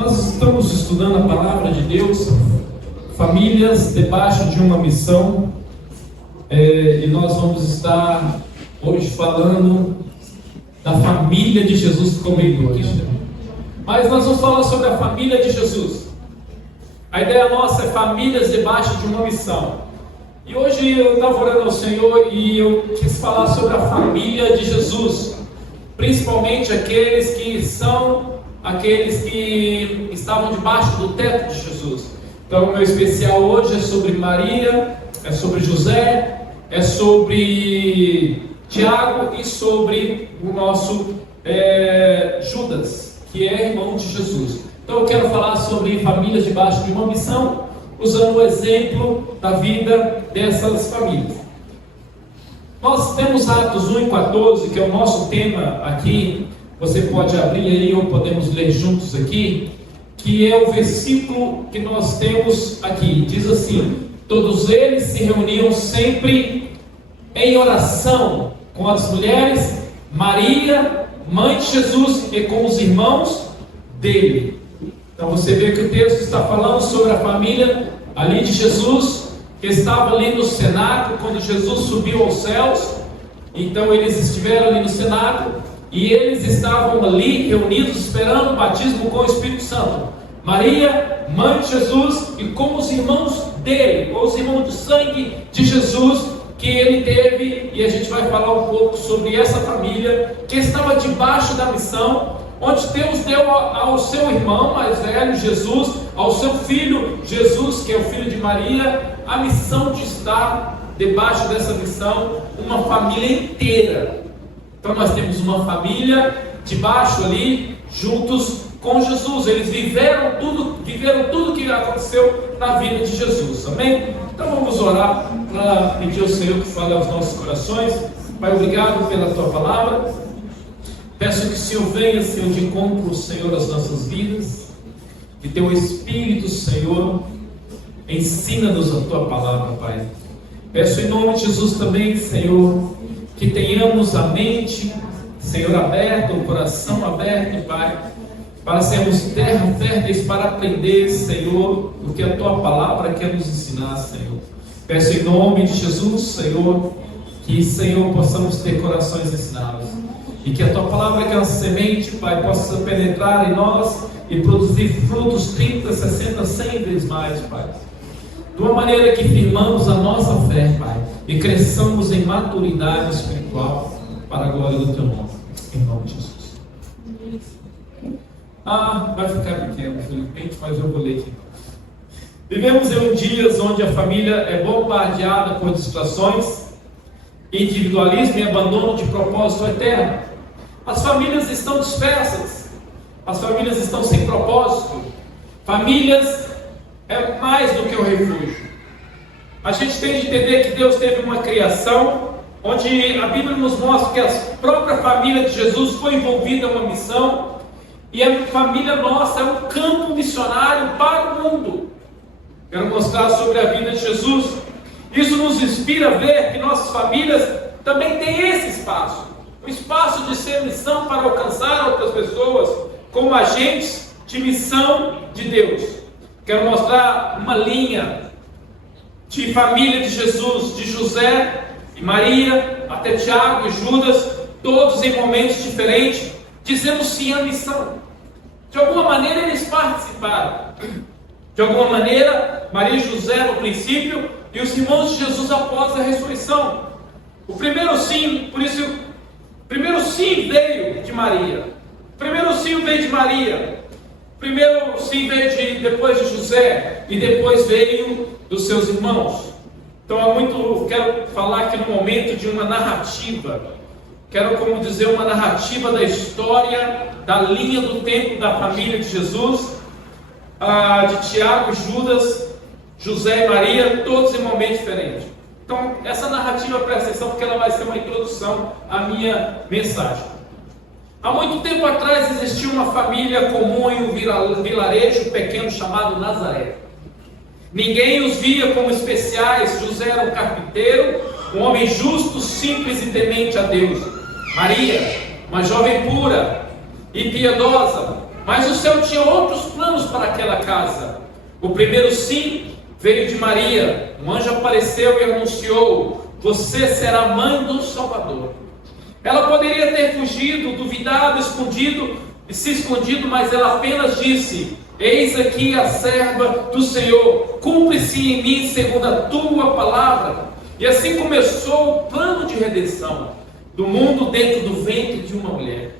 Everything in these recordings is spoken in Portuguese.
Nós estamos estudando a palavra de Deus, famílias debaixo de uma missão, e nós vamos estar hoje falando da família de Jesus como igreja. Mas nós vamos falar sobre a família de Jesus. A ideia nossa é famílias debaixo de uma missão. E hoje eu estava orando ao Senhor e eu quis falar sobre a família de Jesus, principalmente aqueles que estavam debaixo do teto de Jesus. Então o meu especial hoje é sobre Maria, é sobre José, é sobre Tiago e sobre o nosso Judas, que é irmão de Jesus. Então eu quero falar sobre famílias debaixo de uma missão, usando o exemplo da vida dessas famílias. Nós temos Atos 1:14, que é o nosso tema aqui. Você pode abrir aí ou podemos ler juntos aqui, que é o versículo que nós temos aqui. Diz assim: todos eles se reuniam sempre em oração com as mulheres, Maria, mãe de Jesus, e com os irmãos dele. Então você vê que o texto está falando sobre a família ali de Jesus, que estava ali no cenáculo quando Jesus subiu aos céus. Então eles estiveram ali no cenáculo e eles estavam ali reunidos esperando o batismo com o Espírito Santo. Maria, mãe de Jesus, e com os irmãos dele, ou os irmãos de sangue de Jesus que ele teve. E a gente vai falar um pouco sobre essa família que estava debaixo da missão, onde Deus deu ao seu irmão mais velho, Jesus, ao seu filho, Jesus, que é o filho de Maria, a missão de estar debaixo dessa missão, uma família inteira. Então nós temos uma família debaixo ali, juntos com Jesus. Eles viveram tudo que aconteceu na vida de Jesus, amém? Então vamos orar para pedir ao Senhor que fale aos nossos corações. Pai, obrigado pela tua palavra. Peço que o Senhor venha, Senhor, de encontro, Senhor, às nossas vidas, que teu Espírito, Senhor, ensina-nos a tua palavra, Pai. Peço em nome de Jesus também, Senhor, que tenhamos a mente, Senhor, aberta, o coração aberto, Pai, para sermos terra férteis para aprender, Senhor, o que a tua palavra quer nos ensinar, Senhor. Peço em nome de Jesus, Senhor, que, Senhor, possamos ter corações ensinados. E que a tua palavra, que é uma semente, Pai, possa penetrar em nós e produzir frutos 30, 60, 100 vezes mais, Pai. De uma maneira que firmamos a nossa fé, Pai, e cresçamos em maturidade espiritual para a glória do teu nome. Em nome de Jesus. Vai ficar pequeno, infelizmente, mas eu vou ler aqui. Vivemos em dias onde a família é bombardeada por distrações, individualismo e abandono de propósito eterno. As famílias estão dispersas, as famílias estão sem propósito. Famílias é mais do que um refúgio. A gente tem de entender que Deus teve uma criação onde a Bíblia nos mostra que a própria família de Jesus foi envolvida em uma missão, e a família nossa é um campo missionário para o mundo. Quero mostrar sobre a vida de Jesus. Isso nos inspira a ver que nossas famílias também têm esse espaço, o espaço de ser missão para alcançar outras pessoas como agentes de missão de Deus. Quero mostrar uma linha de família de Jesus, de José e Maria, até Tiago e Judas, todos em momentos diferentes, dizendo sim à missão. De alguma maneira eles participaram. De alguma maneira, Maria e José no princípio, e os irmãos de Jesus após a ressurreição. O primeiro sim, por isso, o primeiro sim veio de Maria. O primeiro sim veio de Maria. O primeiro sim veio depois de José, e depois veio dos seus irmãos. Então quero falar aqui no momento de uma narrativa. Quero, como dizer, uma narrativa da história, da linha do tempo da família de Jesus, de Tiago e Judas, José e Maria, todos em momentos diferentes. Então, essa narrativa, presta atenção, porque ela vai ser uma introdução à minha mensagem. Há muito tempo atrás existia uma família comum em um vilarejo pequeno chamado Nazaré. Ninguém os via como especiais. José era um carpinteiro, um homem justo, simples e temente a Deus. Maria, uma jovem pura e piedosa, mas o céu tinha outros planos casa. O primeiro sim veio de Maria. Um anjo apareceu e anunciou: você será mãe do Salvador. Ela poderia ter fugido, duvidado, se escondido, mas ela apenas disse: eis aqui a serva do Senhor, cumpre-se em mim segundo a tua palavra. E assim começou o plano de redenção do mundo dentro do ventre de uma mulher.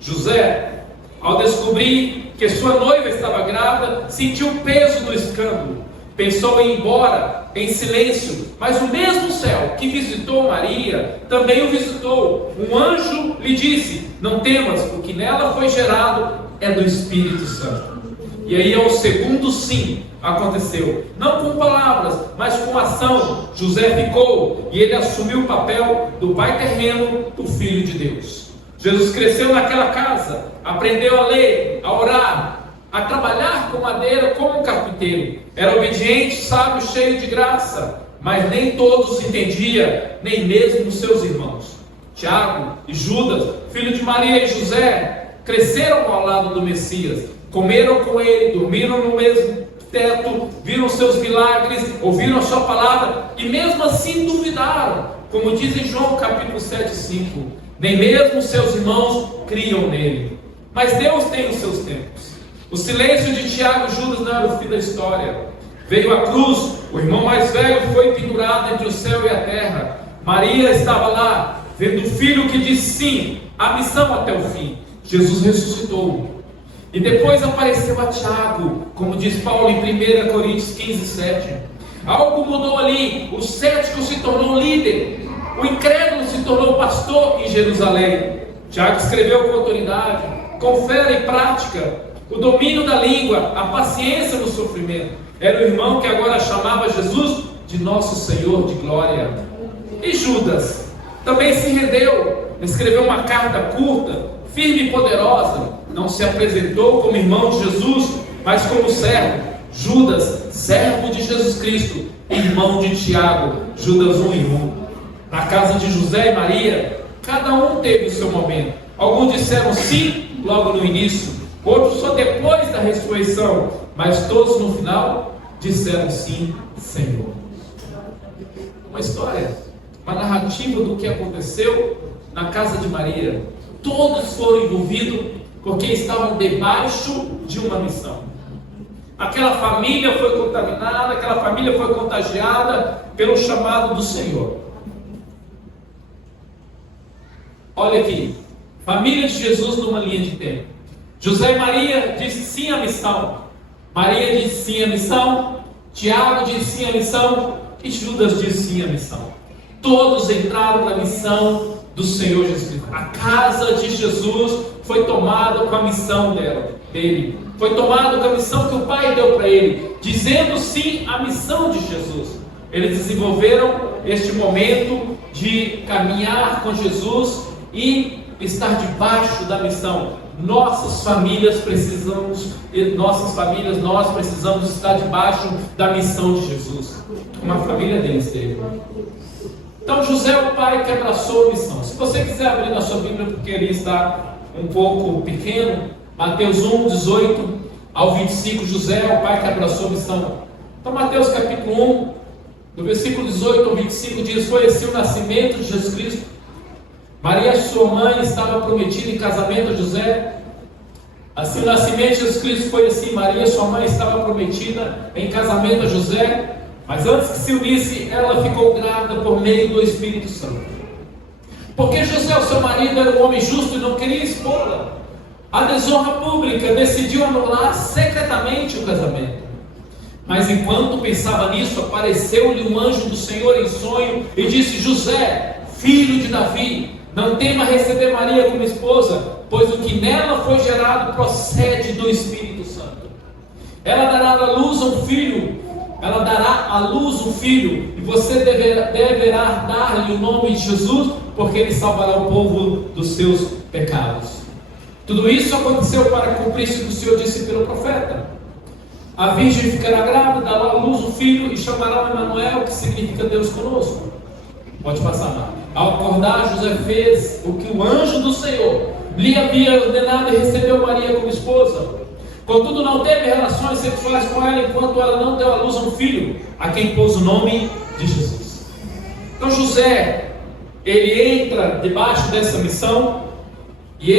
José, ao descobrir que sua noiva estava grávida, sentiu o peso do escândalo. Pensou em ir embora em silêncio, mas o mesmo céu que visitou Maria também o visitou. Um anjo lhe disse: não temas, o que nela foi gerado é do Espírito Santo. E aí o segundo sim aconteceu, não com palavras, mas com ação. José ficou e ele assumiu o papel do pai terreno, do Filho de Deus. Jesus cresceu naquela casa, aprendeu a ler, a orar, a trabalhar com madeira como um carpinteiro. Era obediente, sábio, cheio de graça, mas nem todos entendia, nem mesmo os seus irmãos. Tiago e Judas, filho de Maria e José, cresceram ao lado do Messias, comeram com ele, dormiram no mesmo teto, viram seus milagres, ouviram a sua palavra e mesmo assim duvidaram, como diz em João capítulo 7:5. Nem mesmo seus irmãos criam nele. Mas Deus tem os seus tempos. O silêncio de Tiago e Judas não era o fim da história. Veio a cruz, o irmão mais velho foi pendurado entre o céu e a terra. Maria estava lá, vendo o filho que disse sim à missão até o fim. Jesus ressuscitou. E depois apareceu a Tiago, como diz Paulo em 1 Coríntios 15:7. Algo mudou ali. O cético se tornou líder. O incrédulo se tornou pastor em Jerusalém. Tiago escreveu com autoridade, com fé e prática, o domínio da língua, a paciência no sofrimento. Era o irmão que agora chamava Jesus de nosso Senhor de glória. E Judas também se rendeu, escreveu uma carta curta, firme e poderosa. Não se apresentou como irmão de Jesus, mas como servo. Judas, servo de Jesus Cristo, irmão de Tiago. Judas 1 e 1. Na casa de José e Maria, cada um teve o seu momento. Alguns disseram sim logo no início, outros só depois da ressurreição, mas todos no final disseram sim, Senhor. Uma história, uma narrativa do que aconteceu na casa de Maria. Todos foram envolvidos porque estavam debaixo de uma missão. Aquela família foi contaminada, aquela família foi contagiada pelo chamado do Senhor. Olha aqui, família de Jesus numa linha de tempo. José e Maria disse sim à missão. Maria disse sim à missão. Tiago disse sim à missão. E Judas disse sim à missão. Todos entraram na missão do Senhor Jesus Cristo. A casa de Jesus foi tomada com a missão dele. Foi tomada com a missão que o Pai deu para ele, dizendo sim à missão de Jesus. Eles desenvolveram este momento de caminhar com Jesus e estar debaixo da missão. Nós precisamos estar debaixo da missão de Jesus. Uma família deles teve. Então José é o pai que abraçou a missão. Se você quiser abrir na sua Bíblia, porque ele está um pouco pequeno, Mateus 1, 18 ao 25, José é o pai que abraçou a missão. Então Mateus capítulo 1, do versículo 18 ao 25 diz: foi assim o nascimento de Jesus Cristo. Maria, sua mãe, estava prometida em casamento a José. Assim o nascimento de Jesus Cristo foi assim: Maria, sua mãe, estava prometida em casamento a José. Mas antes que se unisse, ela ficou grávida por meio do Espírito Santo. Porque José, o seu marido, era um homem justo e não queria expô-la à desonra pública, decidiu anular secretamente o casamento. Mas enquanto pensava nisso, apareceu-lhe um anjo do Senhor em sonho e disse: José, filho de Davi, não tema receber Maria como esposa, pois o que nela foi gerado procede do Espírito Santo. Ela dará à luz um filho, e você deverá dar-lhe o nome de Jesus, porque ele salvará o povo dos seus pecados. Tudo isso aconteceu para cumprir-se o que o Senhor disse pelo profeta: a virgem ficará grávida, dará à luz um filho e chamará o Emanuel, que significa Deus conosco. Pode passar lá. Ao acordar, José fez o que o anjo do Senhor lhe havia ordenado e recebeu Maria como esposa. Contudo, não teve relações sexuais com ela enquanto ela não deu à luz a um filho, a quem pôs o nome de Jesus. Então José, ele entra debaixo dessa missão e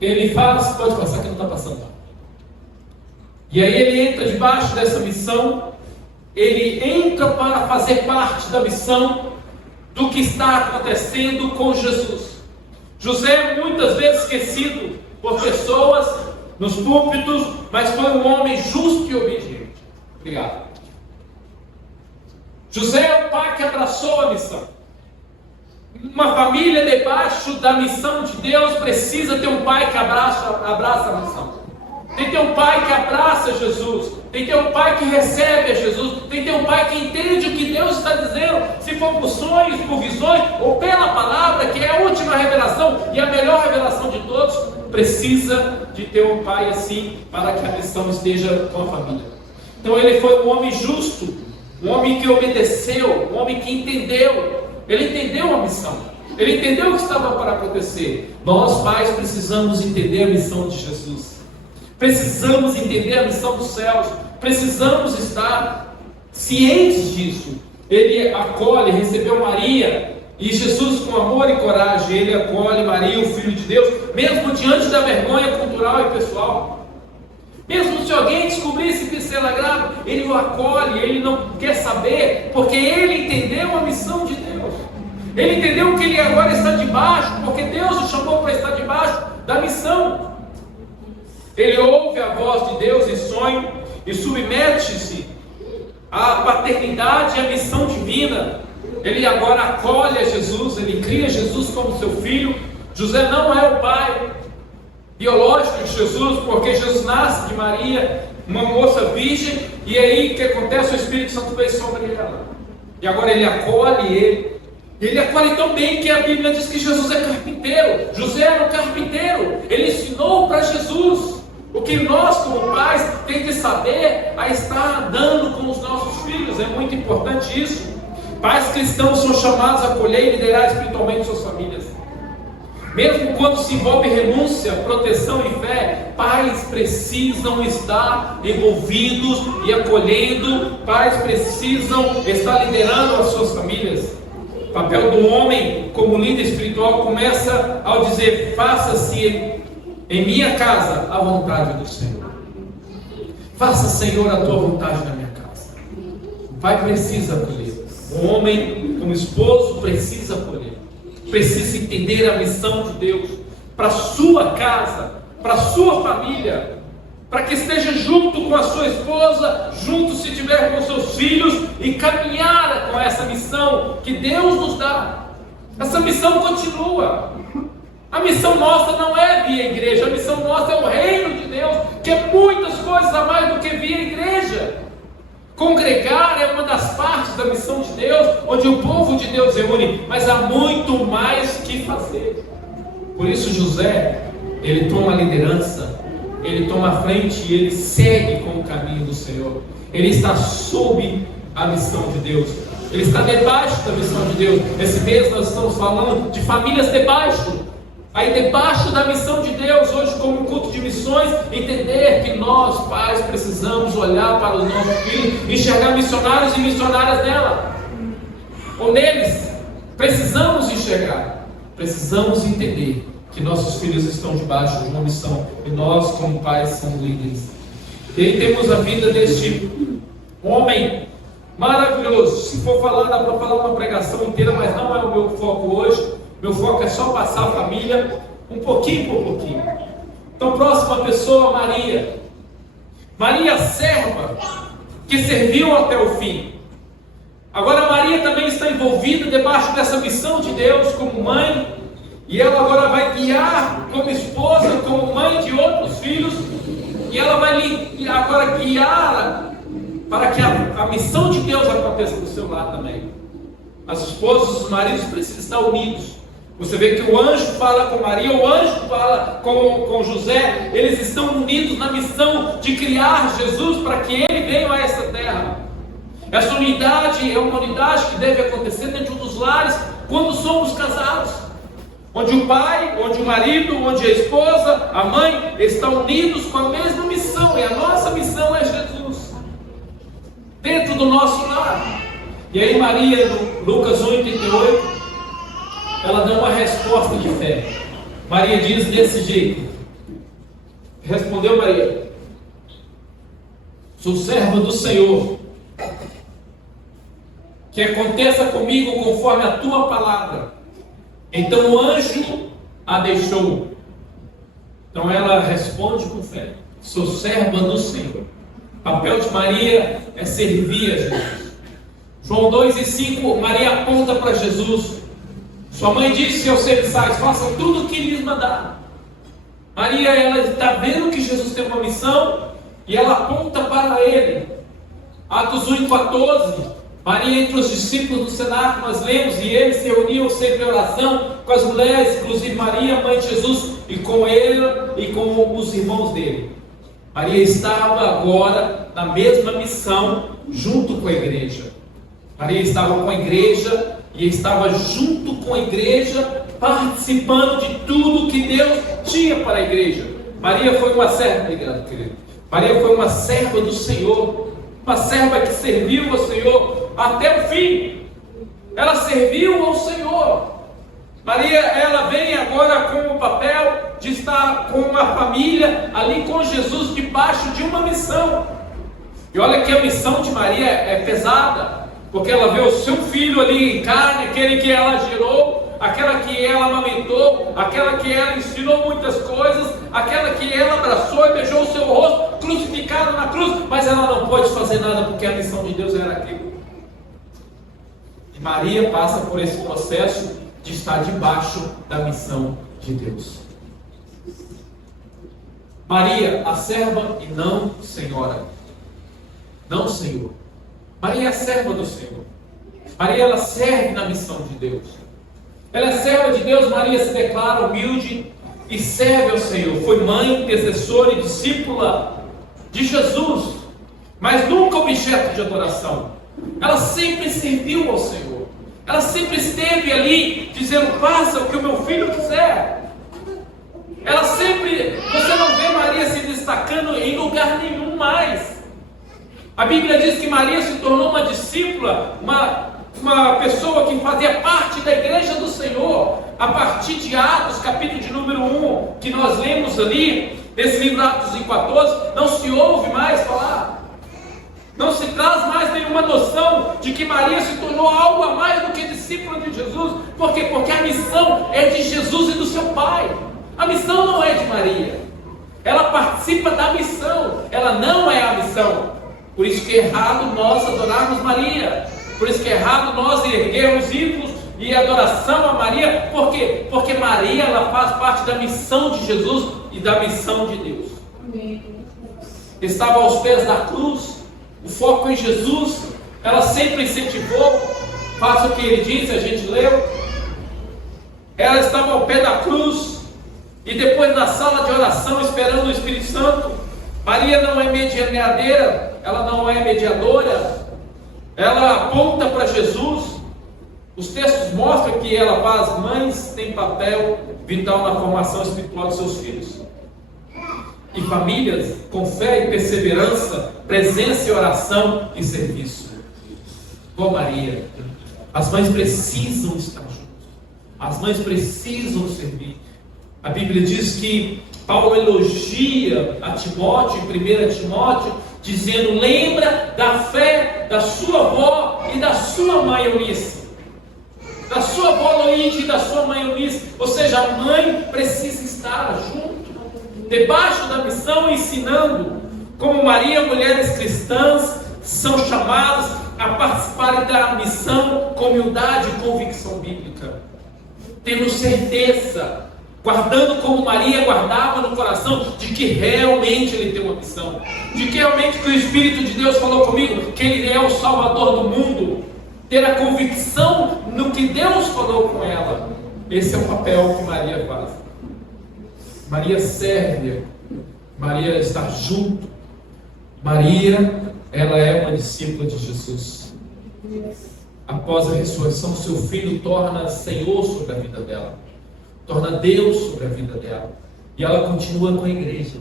ele faz, pode passar que não está passando. E aí ele entra debaixo dessa missão, ele entra para fazer parte da missão do que está acontecendo com Jesus. José é muitas vezes esquecido por pessoas nos púlpitos, mas foi um homem justo e obediente. Obrigado. José é o pai que abraçou a missão. Uma família debaixo da missão de Deus precisa ter um pai que abraça a missão. Tem que ter um pai que abraça Jesus. Tem que ter um pai que recebe a Jesus. Tem que ter um pai que entende o que Deus está dizendo, se for por sonhos, por visões, ou pela palavra, que é a última revelação e a melhor revelação de todos. Precisa de ter um pai assim, para que a missão esteja com a família. Então ele foi um homem justo, um homem que obedeceu, um homem que entendeu. Ele entendeu a missão. Ele entendeu o que estava para acontecer. Nós, pais, precisamos entender a missão de Jesus. Precisamos entender a missão dos céus. Precisamos estar cientes disso. Ele acolhe, recebeu Maria. E Jesus, com amor e coragem, ele acolhe Maria, o Filho de Deus, mesmo diante da vergonha cultural e pessoal. Mesmo se alguém descobrisse que ela é grávida, ele o acolhe, ele não quer saber, porque ele entendeu a missão de Deus. Ele entendeu que ele agora está debaixo, porque Deus o chamou para estar debaixo da missão. Ele ouve a voz de Deus em sonho e submete-se à paternidade e à missão divina. Ele agora acolhe a Jesus, ele cria Jesus como seu filho. José não é o pai biológico de Jesus, porque Jesus nasce de Maria, uma moça virgem, e aí o que acontece? O Espírito Santo veio sobre ela. E agora ele acolhe ele. Ele acolhe tão bem que a Bíblia diz que Jesus é carpinteiro. José era um carpinteiro. Ele ensinou para Jesus o que nós, como pais, tem que saber a estar andando com os nossos filhos. É muito importante isso. Pais cristãos são chamados a acolher e liderar espiritualmente suas famílias. Mesmo quando se envolve renúncia, proteção e fé, pais precisam estar envolvidos e acolhendo. Pais precisam estar liderando as suas famílias. O papel do homem como líder espiritual começa ao dizer: faça-se em minha casa a vontade do Senhor. Faça, Senhor, a tua vontade na minha casa. O pai precisa acolher. O homem, como esposo, precisa acolher. Precisa entender a missão de Deus para a sua casa, para a sua família, para que esteja junto com a sua esposa, junto se tiver com seus filhos, e caminhar com essa missão que Deus nos dá. Essa missão continua. A missão nossa não é via igreja, a missão nossa é o reino de Deus, que é muitas coisas a mais do que via igreja. Congregar é uma das partes da missão de Deus, onde o povo de Deus reúne, mas há muito mais que fazer. Por isso José, ele toma a liderança, ele toma a frente e ele segue com o caminho do Senhor. Ele está sob a missão de Deus, ele está debaixo da missão de Deus. Esse mês nós estamos falando de famílias debaixo. Aí debaixo da missão de Deus, hoje como um culto de missões, entender que nós, pais, precisamos olhar para os nossos filhos, enxergar missionários e missionárias nela, ou neles. Precisamos enxergar, precisamos entender que nossos filhos estão debaixo de uma missão, e nós como pais somos líderes. E aí temos a vida deste homem maravilhoso. Se for falar, dá para falar uma pregação inteira, mas não é o meu foco hoje. Meu foco é só passar a família um pouquinho por pouquinho. Então, próxima pessoa, Maria. Maria, serva, que serviu até o fim. Agora Maria também está envolvida debaixo dessa missão de Deus como mãe. E ela agora vai guiar como esposa, como mãe de outros filhos. E ela vai agora guiar para que a missão de Deus aconteça do seu lado também. As esposas e os maridos precisam estar unidos. Você vê que o anjo fala com Maria, o anjo fala com José. Eles estão unidos na missão de criar Jesus para que ele venha a essa terra. Essa unidade é uma unidade que deve acontecer dentro dos lares quando somos casados, onde o pai, onde o marido, onde a esposa, a mãe estão unidos com a mesma missão, e a nossa missão é Jesus, dentro do nosso lar. E aí Maria, no Lucas 1,38, ela dá uma resposta de fé. Maria diz desse jeito: respondeu Maria: sou serva do Senhor, que aconteça comigo conforme a tua palavra. Então o anjo a deixou. Então ela responde com fé: sou serva do Senhor. O papel de Maria é servir a Jesus. João 2,5, Maria aponta para Jesus. Sua mãe disse aos serviçais: façam tudo o que lhes mandar. Maria, ela está vendo que Jesus tem uma missão e ela aponta para ele. Atos 1,14, Maria entre os discípulos do cenáculo, nós lemos, e eles se reuniam sempre em oração com as mulheres, inclusive Maria, mãe de Jesus, e com ele e com os irmãos dele. Maria estava agora na mesma missão junto com a igreja. Maria estava com a igreja e estava junto com a igreja, participando de tudo que Deus tinha para a igreja. Maria foi uma serva, obrigado, querido. Maria foi uma serva do Senhor, uma serva que serviu ao Senhor até o fim. Ela serviu ao Senhor. Maria, ela vem agora com o papel de estar com uma família ali com Jesus, debaixo de uma missão. E olha que a missão de Maria é pesada, porque ela vê o seu filho ali em carne, aquele que ela gerou, aquela que ela amamentou, aquela que ela ensinou muitas coisas, aquela que ela abraçou e beijou o seu rosto, crucificado na cruz, mas ela não pode fazer nada porque a missão de Deus era aquilo. E Maria passa por esse processo de estar debaixo da missão de Deus. Maria, a serva e não senhora. Não Senhor. Maria é a serva do Senhor. Maria, ela serve na missão de Deus. Ela é serva de Deus. Maria se declara humilde e serve ao Senhor. Foi mãe, intercessora e discípula de Jesus, mas nunca objeto de adoração. Ela sempre serviu ao Senhor. Ela sempre esteve ali dizendo: faça o que o meu filho quiser. Ela sempre, você não vê Maria se destacando em lugar nenhum mais. A Bíblia diz que Maria se tornou uma discípula, uma pessoa que fazia parte da igreja do Senhor, a partir de Atos, capítulo de número 1, que nós lemos ali, nesse livro Atos 14, não se ouve mais falar, não se traz mais nenhuma noção de que Maria se tornou algo a mais do que discípula de Jesus. Por quê? Porque a missão é de Jesus e do seu Pai. A missão não é de Maria, ela participa da missão, ela não é a missão. Por isso que é errado nós adorarmos Maria. Por isso que é errado nós erguermos ídolos e adoração a Maria. Por quê? Porque Maria, ela faz parte da missão de Jesus e da missão de Deus. Amém. Estava aos pés da cruz, o foco em Jesus. Ela sempre incentivou: faça o que ele disse, a gente leu. Ela estava ao pé da cruz e depois na sala de oração esperando o Espírito Santo. Maria não é medianeira, ela não é mediadora, ela aponta para Jesus. Os textos mostram que ela faz, mães têm papel vital na formação espiritual de seus filhos. E famílias com fé e perseverança, presença e oração e serviço. Com Maria, as mães precisam estar juntas, as mães precisam servir. A Bíblia diz que Paulo elogia a Timóteo, em 1 Timóteo, dizendo: lembra da fé da sua avó e da sua mãe Eunice. Da sua avó Loide e da sua mãe Eunice. Ou seja, a mãe precisa estar junto, debaixo da missão, ensinando. Como Maria, mulheres cristãs são chamadas a participarem da missão com humildade e convicção bíblica, tendo certeza, guardando como Maria guardava no coração, de que realmente ele tem uma missão, de que realmente que o Espírito de Deus falou comigo, que ele é o Salvador do mundo. Ter a convicção no que Deus falou com ela. Esse é o papel que Maria faz. Maria serve, Maria está junto. Maria, ela é uma discípula de Jesus. Após a ressurreição, seu filho torna Senhor sobre a vida dela. torna Deus sobre a vida dela. E ela continua com a igreja.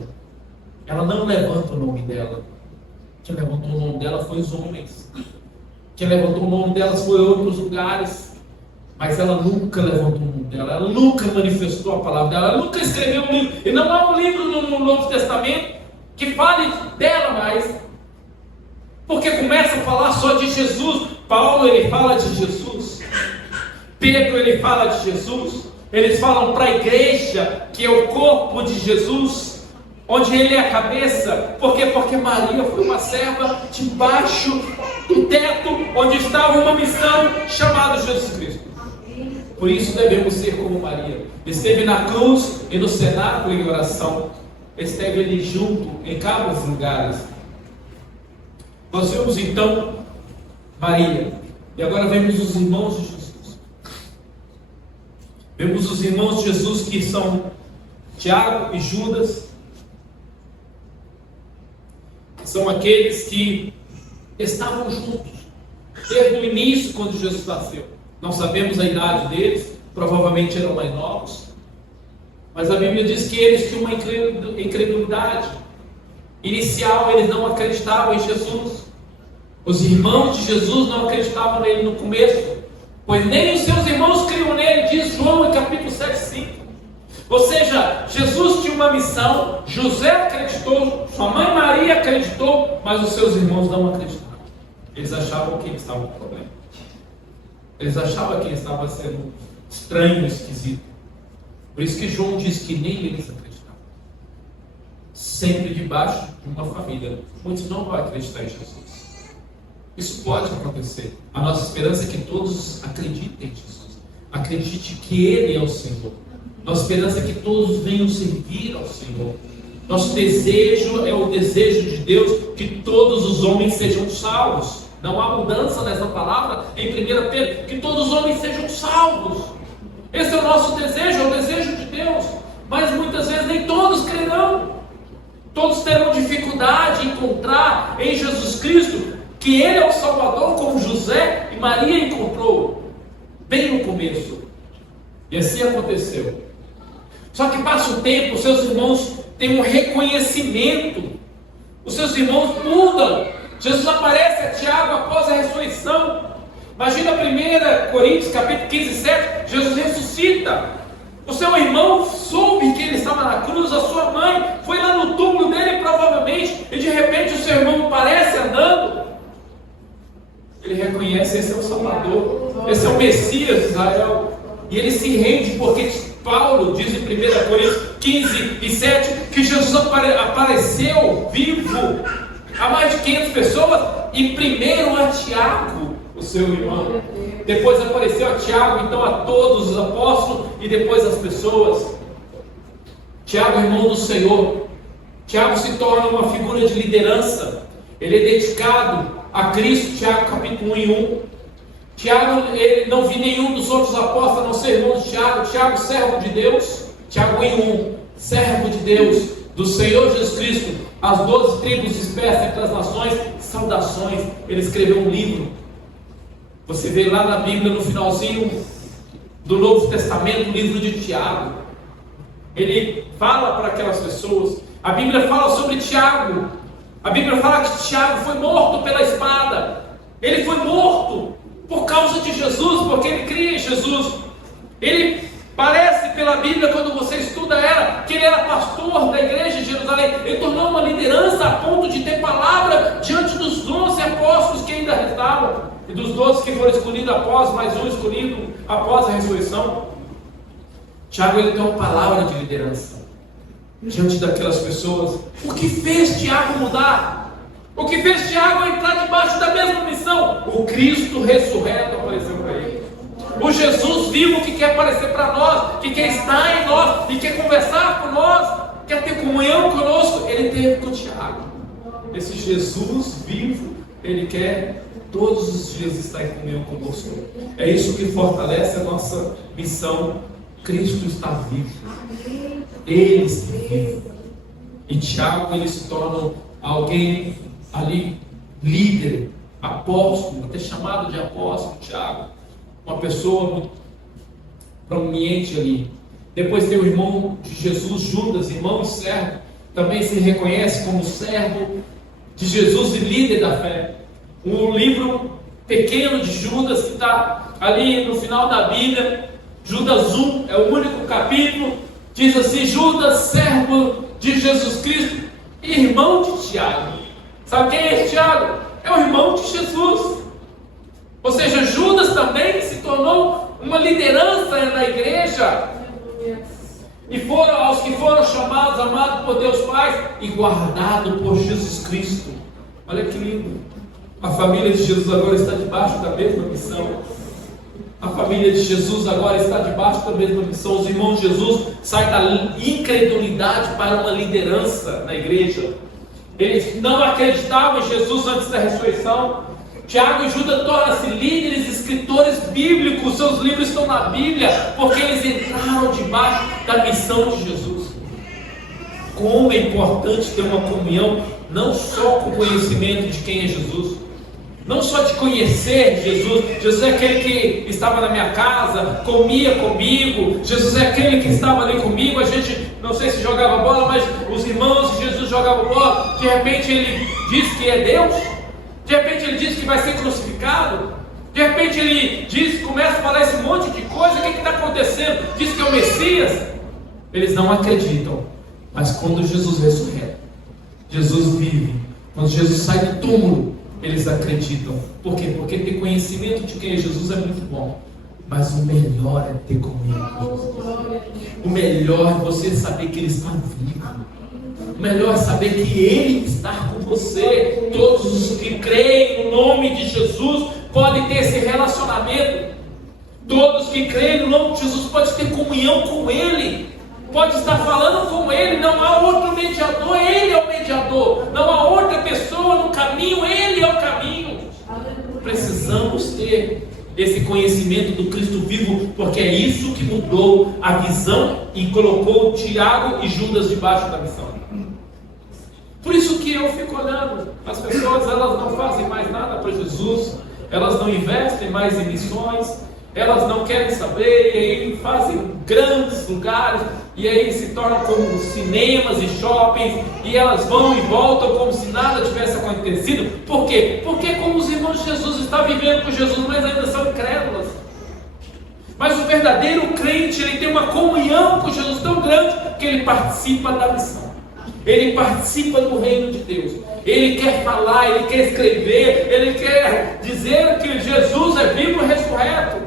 Ela não levanta o nome dela. Quem levantou o nome dela foi os homens. Quem levantou o nome delas foi outros lugares. Mas ela nunca levantou o nome dela. Ela nunca manifestou a palavra dela. Ela nunca escreveu um livro. E não há um livro no Novo Testamento que fale dela mais. Porque começa a falar só de Jesus. Paulo, ele fala de Jesus. Pedro, ele fala de Jesus. Eles falam para a igreja que é o corpo de Jesus, onde ele é a cabeça. Por quê? Porque Maria foi uma serva debaixo do teto, onde estava uma missão chamada Jesus Cristo. Por isso devemos ser como Maria. Esteve na cruz e no cenáculo em oração. Esteve ali junto em cada um dos lugares. Nós vemos então Maria. E agora vemos os irmãos de Jesus. Vemos os irmãos de Jesus, que são Tiago e Judas, que são aqueles que estavam juntos desde o início, quando Jesus nasceu. Não sabemos a idade deles, provavelmente eram mais novos, mas a Bíblia diz que eles tinham uma incredulidade inicial. Eles não acreditavam em Jesus. Os irmãos de Jesus não acreditavam nele no começo, pois nem os seus irmãos criam nele, diz João em capítulo 7:5. Ou seja, Jesus tinha uma missão, José acreditou, sua mãe Maria acreditou, mas os seus irmãos não acreditaram. Eles achavam que ele estava com problema. Eles achavam que ele estava sendo estranho, esquisito. Por isso que João diz que nem eles acreditavam. Sempre debaixo de uma família, muitos não vão acreditar em Jesus. Isso pode acontecer. A nossa esperança é que todos acreditem em Jesus. Acredite que Ele é o Senhor. Nossa esperança é que todos venham servir ao Senhor. Nosso desejo é o desejo de Deus, que todos os homens sejam salvos. Não há mudança nessa palavra em 1 Pedro, que todos os homens sejam salvos. Esse é o nosso desejo, é o desejo de Deus. Mas muitas vezes nem todos crerão. Todos terão dificuldade em encontrar em Jesus Cristo que Ele é o Salvador, como José e Maria encontrou bem no começo. E assim aconteceu. Só que passa o tempo, os seus irmãos têm um reconhecimento. Os seus irmãos mudam. Jesus aparece a Tiago após a ressurreição. Imagina 1 Coríntios capítulo 15:7. Jesus ressuscita. O seu irmão soube que ele estava na cruz. A sua mãe foi lá no túmulo dele provavelmente, e de repente o seu irmão aparece andando. Ele reconhece: esse é o Salvador, esse é o Messias de Israel. E ele se rende, porque Paulo diz em 1 Coríntios 15:7 que Jesus apareceu vivo a mais de 500 pessoas, e primeiro a Tiago, o seu irmão. Depois apareceu a Tiago, então a todos os apóstolos, e depois as pessoas. Tiago, irmão do Senhor. Tiago se torna uma figura de liderança. Ele é dedicado a Cristo. Tiago capítulo 1:1. Tiago, ele não vi nenhum dos outros apóstolos a não ser irmão de Tiago. Tiago, servo de Deus. Tiago 1:1, servo de Deus, do Senhor Jesus Cristo, as 12 tribos dispersas entre as nações, saudações. Ele escreveu um livro. Você vê lá na Bíblia, no finalzinho do Novo Testamento, o livro de Tiago. Ele fala para aquelas pessoas. A Bíblia fala sobre Tiago. A Bíblia fala que Tiago foi morto pela espada. Ele foi morto por causa de Jesus, porque ele cria em Jesus. Ele parece, pela Bíblia, quando você estuda ela, que ele era pastor da igreja de Jerusalém. Ele tornou uma liderança a ponto de ter palavra diante dos 11 apóstolos que ainda restavam, e dos 12 que foram escolhidos após, mais um escolhido após a ressurreição. Tiago, ele tem uma palavra de liderança diante daquelas pessoas. O que fez Tiago mudar? O que fez Tiago entrar debaixo da mesma missão? O Cristo ressurreto apareceu para ele. O Jesus vivo que quer aparecer para nós, que quer estar em nós, e quer conversar com nós, quer ter comunhão conosco. Ele teve com Tiago. Esse Jesus vivo, ele quer todos os dias estar em comunhão conosco. É isso que fortalece a nossa missão. Cristo está vivo. Ele está vivo. E Tiago, ele se torna alguém ali, líder, apóstolo, até chamado de apóstolo. Tiago, uma pessoa muito prominente ali. Depois tem o irmão de Jesus, Judas, irmão e servo, também se reconhece como servo de Jesus e líder da fé. Um livro pequeno de Judas que está ali no final da Bíblia, Judas 1, é o único capítulo, diz assim: Judas, servo de Jesus Cristo, irmão de Tiago. Sabe quem é esse Tiago? É o irmão de Jesus. Ou seja, Judas também se tornou uma liderança na igreja. E foram aos que foram chamados, amados por Deus Pai e guardados por Jesus Cristo. Olha que lindo. A família de Jesus agora está debaixo da mesma missão. A família de Jesus agora está debaixo da mesma missão. Os irmãos de Jesus saem da incredulidade para uma liderança na igreja. Eles não acreditavam em Jesus antes da ressurreição. Tiago e Judas tornam-se líderes, escritores bíblicos. Seus livros estão na Bíblia, porque eles entraram debaixo da missão de Jesus. Como é importante ter uma comunhão, não só com o conhecimento de quem é Jesus, não só de conhecer Jesus. Jesus é aquele que estava na minha casa, comia comigo. Jesus é aquele que estava ali comigo. A gente, não sei se jogava bola, mas os irmãos de Jesus jogavam bola. De repente ele diz que é Deus. De repente ele diz que vai ser crucificado. De repente ele diz, começa a falar esse monte de coisa. O que está acontecendo? Diz que é o Messias. Eles não acreditam. Mas quando Jesus ressurreta, Jesus vive, quando Jesus sai do túmulo, eles acreditam. Por quê? Porque ter conhecimento de quem é Jesus é muito bom, mas o melhor é ter comunhão com Jesus. O melhor é você saber que Ele está vivo. O melhor é saber que Ele está com você. Todos os que creem no nome de Jesus podem ter esse relacionamento. Todos que creem no nome de Jesus podem ter comunhão com Ele, pode estar falando com Ele. Não há outro mediador, Ele é o mediador. Não há outra pessoa no caminho, Ele é o caminho. Precisamos ter esse conhecimento do Cristo vivo, porque é isso que mudou a visão e colocou Tiago e Judas debaixo da missão. Por isso que eu fico olhando, as pessoas, elas não fazem mais nada para Jesus, elas não investem mais em missões, elas não querem saber, e aí fazem grandes lugares, e aí se tornam como cinemas e shoppings, e elas vão e voltam como se nada tivesse acontecido. Por quê? Porque como os irmãos de Jesus estão vivendo com Jesus, mas ainda são incrédulas. Mas o verdadeiro crente, ele tem uma comunhão com Jesus tão grande, que ele participa da missão. Ele participa do reino de Deus. Ele quer falar, ele quer escrever, ele quer dizer que Jesus é vivo e ressurreto.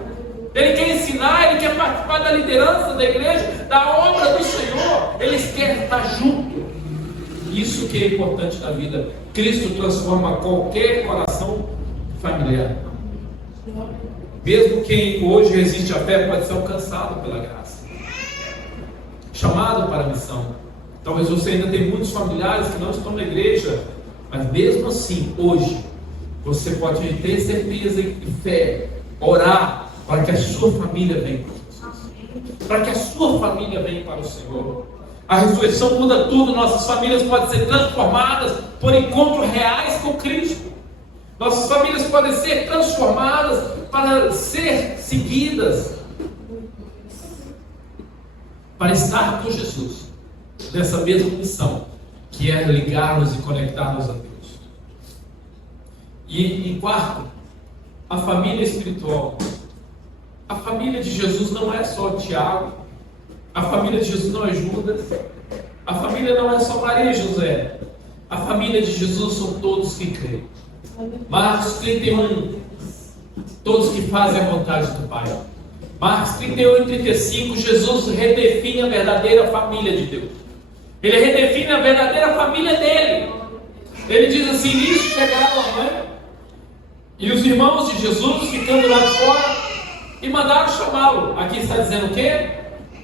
Ele quer ensinar, ele quer participar da liderança da igreja, da obra do Senhor. Eles querem estar junto. Isso que é importante na vida. Cristo transforma qualquer coração familiar. Mesmo quem hoje resiste à fé pode ser alcançado pela graça, chamado para a missão. Talvez você ainda tenha muitos familiares que não estão na igreja, mas mesmo assim, hoje, você pode ter certeza e fé, orar para que a sua família venha para Jesus, para que a sua família venha para o Senhor. A ressurreição muda tudo. Nossas famílias podem ser transformadas por encontros reais com Cristo. Nossas famílias podem ser transformadas para ser seguidas, para estar com Jesus, nessa mesma missão, que é ligar-nos e conectar-nos a Deus. E quarto, a família espiritual. A família de Jesus não é só Tiago, a família de Jesus não é Judas, a família não é só Maria e José. A família de Jesus são todos que creem. Marcos 31, todos que fazem a vontade do Pai. Marcos 31 e 35, Jesus redefine a verdadeira família de Deus. Ele redefine a verdadeira família dele. Ele diz assim: nisso chegaram a mãe e os irmãos de Jesus ficando lá de fora e mandaram chamá-lo. Aqui está dizendo o quê?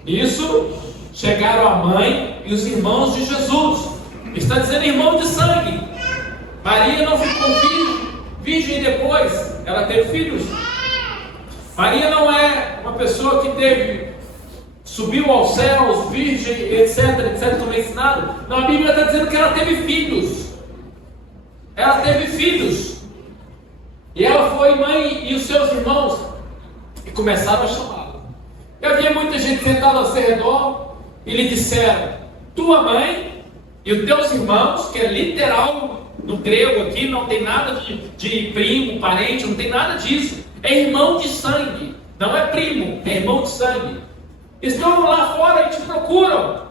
Isso, chegaram a mãe e os irmãos de Jesus. Está dizendo irmão de sangue. Maria não ficou virgem depois, ela teve filhos. Maria não é uma pessoa que subiu aos céus, virgem, etc, como é ensinado. Não, a Bíblia está dizendo que ela teve filhos. Ela teve filhos. E ela foi mãe e os seus irmãos e começaram a chamá-la. E havia muita gente sentada ao seu redor e lhe disseram: tua mãe e os teus irmãos, que é literal no grego aqui, não tem nada de primo, parente, não tem nada disso. É irmão de sangue, não é primo, é irmão de sangue. Estão lá fora e te procuram.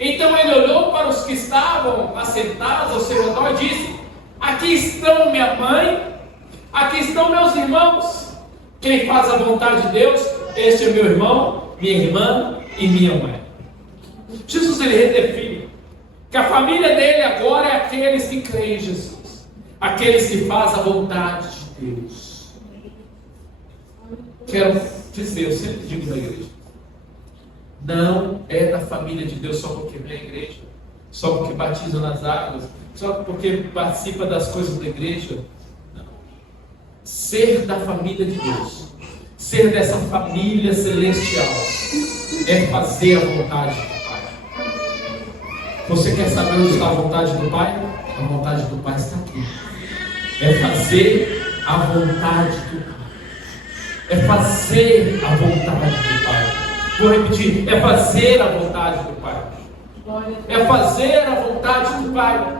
Então ele olhou para os que estavam assentados ao seu redor e disse: aqui estão minha mãe, aqui estão meus irmãos. Quem faz a vontade de Deus, este é meu irmão, minha irmã e minha mãe. Jesus, ele redefine que a família dele agora é aqueles que creem em Jesus, aqueles que fazem a vontade de Deus. Quero dizer, eu sempre digo na igreja, não é da família de Deus só porque vem à igreja, só porque batiza nas águas, só porque participa das coisas da igreja. Não. Ser da família de Deus, ser dessa família celestial, é fazer a vontade do Pai. Você quer saber onde está a vontade do Pai? A vontade do Pai está aqui. É fazer a vontade do Pai. É fazer a vontade do Pai. Vou repetir, é fazer a vontade do Pai. É fazer a vontade do Pai.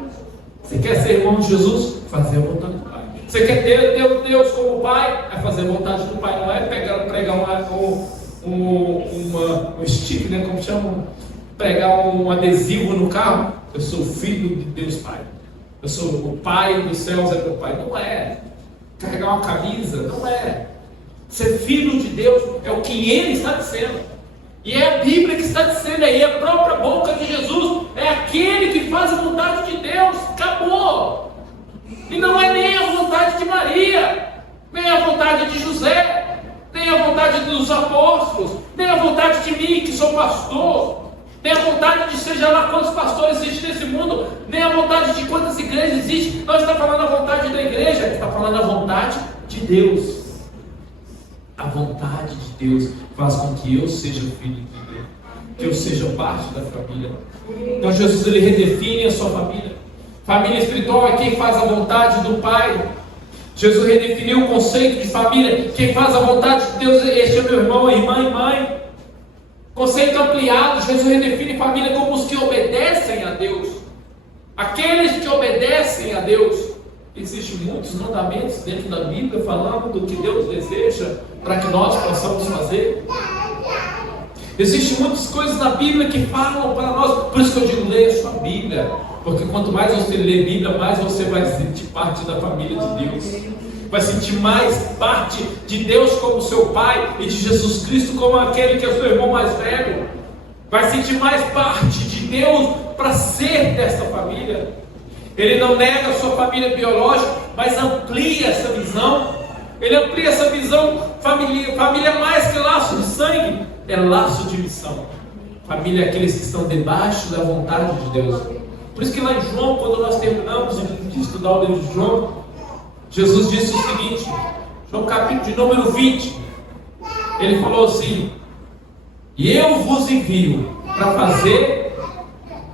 Você quer ser irmão de Jesus? Fazer a vontade do Pai. Você quer ter Deus como Pai? É fazer a vontade do Pai. Não é pregar um stick, né? Como chamam? Pregar um adesivo no carro. Eu sou filho de Deus Pai. Eu sou o Pai dos céus, é meu Pai. Não é. Carregar uma camisa? Não é. Ser filho de Deus é o que Ele está dizendo. E é a Bíblia que está dizendo aí, a própria boca de Jesus, é aquele que faz a vontade de Deus. Acabou. E não é nem a vontade de Maria, nem a vontade de José, nem a vontade dos apóstolos, nem a vontade de mim, que sou pastor, nem a vontade de seja lá quantos pastores existem nesse mundo, nem a vontade de quantas igrejas existem. Não está falando a vontade da igreja, está falando a vontade de Deus. A vontade de Deus faz com que eu seja filho de Deus, que eu seja parte da família. Então Jesus, ele redefine a sua família. Família espiritual é quem faz a vontade do Pai. Jesus redefiniu o conceito de família. Quem faz a vontade de Deus, este é meu irmão, irmã e mãe. Conceito ampliado, Jesus redefine família como os que obedecem a Deus. Aqueles que obedecem a Deus. Existem muitos mandamentos dentro da Bíblia falando do que Deus deseja para que nós possamos fazer. Existem muitas coisas na Bíblia que falam para nós. Por isso que eu digo, leia a sua Bíblia. Porque quanto mais você lê a Bíblia, mais você vai sentir parte da família de Deus. Vai sentir mais parte de Deus como seu Pai e de Jesus Cristo como aquele que é o seu irmão mais velho. Vai sentir mais parte de Deus para ser dessa família. Ele não nega a sua família biológica, mas amplia essa visão. Ele amplia essa visão. Família mais que laço de sangue, é laço de missão. Família é aqueles que estão debaixo da vontade de Deus. Por isso que lá em João, quando nós terminamos de estudar o livro de João, Jesus disse o seguinte, João capítulo de número 20, ele falou assim: e eu vos envio para fazer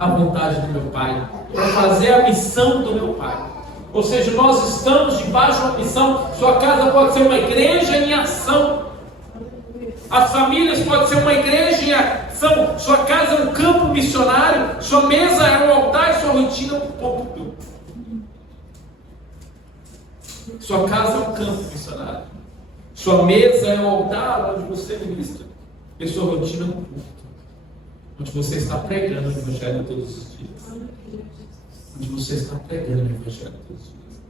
a vontade do meu Pai, para fazer a missão do meu Pai. Ou seja, nós estamos debaixo de uma missão. Sua casa pode ser uma igreja em ação. As famílias podem ser uma igreja em ação. Sua casa é um campo missionário. Sua mesa é um altar e sua rotina é um púlpito. Sua casa é um campo missionário. Sua mesa é um altar onde você ministra. E sua rotina é um púlpito, onde você está pregando o Evangelho todos os dias. Onde você está pregando o Evangelho todos os dias.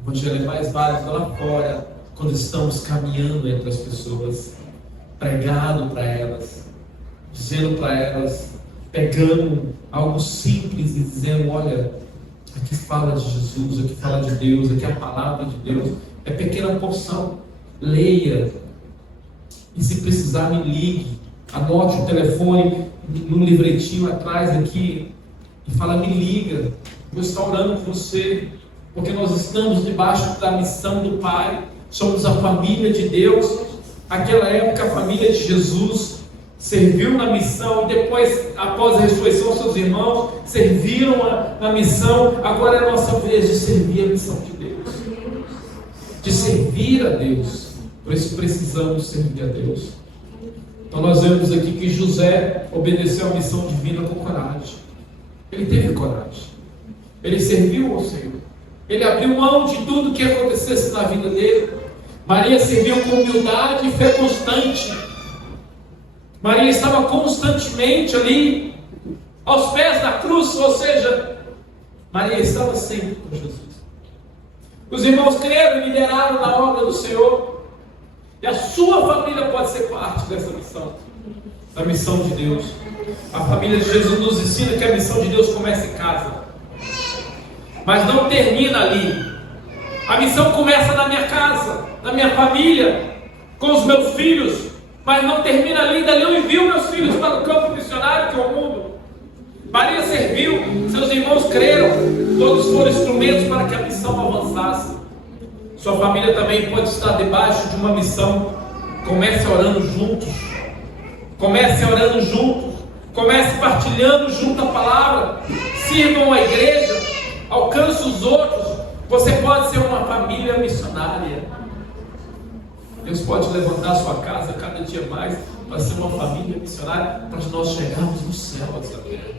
O Evangelho é mais válido lá fora, quando estamos caminhando entre as pessoas, pregando para elas, dizendo para elas, pegando algo simples e dizendo: olha, aqui fala de Jesus, aqui fala de Deus, aqui é a palavra de Deus. É pequena porção, leia, e se precisar me ligue, anote o telefone no livretinho atrás aqui e fala: me liga, vou estar orando com você, porque nós estamos debaixo da missão do Pai, somos a família de Deus. Aquela época a família de Jesus serviu na missão, e depois, após a ressurreição, seus irmãos serviram na missão. Agora é a nossa vez de servir a missão de Deus, de servir a Deus. Por isso precisamos servir a Deus. Então nós vemos aqui que José obedeceu à missão divina com coragem. Ele teve coragem. Ele serviu ao Senhor. Ele abriu mão de tudo que acontecesse na vida dele. Maria serviu com humildade e fé constante. Maria estava constantemente ali, aos pés da cruz, ou seja, Maria estava sempre com Jesus. Os irmãos creram e lideraram na obra do Senhor. E a sua família pode ser parte dessa missão, da missão de Deus. A família de Jesus nos ensina que a missão de Deus começa em casa, mas não termina ali. A missão começa na minha casa, na minha família, com os meus filhos, mas não termina ali. Dali eu envio meus filhos para o campo missionário, que é o mundo. Maria serviu, seus irmãos creram, todos foram instrumentos para que a missão avançasse. Sua família também pode estar debaixo de uma missão. Comece orando juntos. Comece orando juntos. Comece partilhando junto a palavra. Sirvam a igreja. Alcance os outros. Você pode ser uma família missionária. Deus pode levantar sua casa cada dia mais para ser uma família missionária, para nós chegarmos no céu dessa terra.